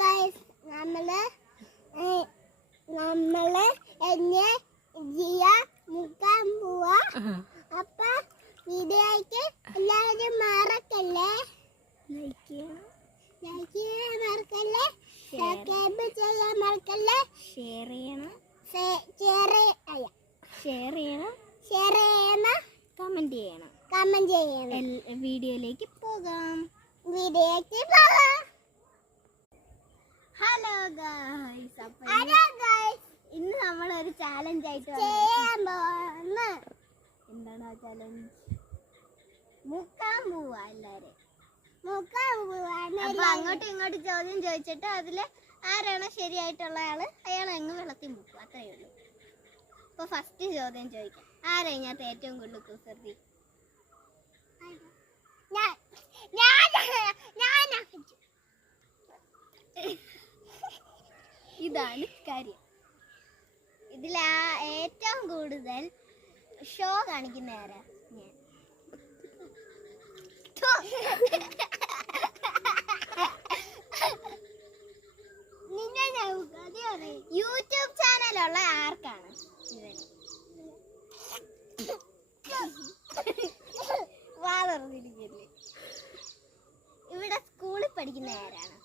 Guys നമ്മള് എന്നെ ജിയ മുക്കാൻ പോവാ. അപ്പൊ വീഡിയോയ്ക്ക് എല്ലാവരും മറക്കല്ലേ, ലൈക്ക് ചെയ്യാൻ മറക്കല്ലേ, സബ്സ്ക്രൈബ് ചെയ്യാൻ മറക്കല്ലേ, ഷെയർ ചെയ്യണം, കമന്റ് ചെയ്യണം. വീഡിയോയിലേക്ക് പോകാം. ഹലോ ഗൈസ്, ഇന്ന് നമ്മളൊരു ചാലഞ്ച് ആയിട്ട് എന്താണ് ആ ചാലഞ്ച്? മുക്കാൻ പോവാ. എല്ലാരും അപ്പൊ അങ്ങോട്ടും ഇങ്ങോട്ടും ചോദ്യം ചോദിച്ചിട്ട് അതില് ആരാണ് ശരിയായിട്ടുള്ള ആള് അയാൾ അങ്ങ് വെള്ളത്തിൽ മുക്കും. അത്രയേ ഉള്ളൂ. അപ്പൊ ഫസ്റ്റ് ചോദ്യം ചോദിക്കാം. ആരാ ഇതിനകത്ത് ഏറ്റവും കൂടുതൽ കുസൃതി? ഇതാണ് കാര്യം. ഇതിൽ ഏറ്റവും കൂടുതൽ ഷോ കാണിക്കുന്ന ആരാ? യൂട്യൂബ് ചാനലുള്ള ആർക്കാണ് വാ തുറന്നിരിക്കല്ലേ. ഇവിടെ സ്കൂളിൽ പഠിക്കുന്ന ആരാണ്?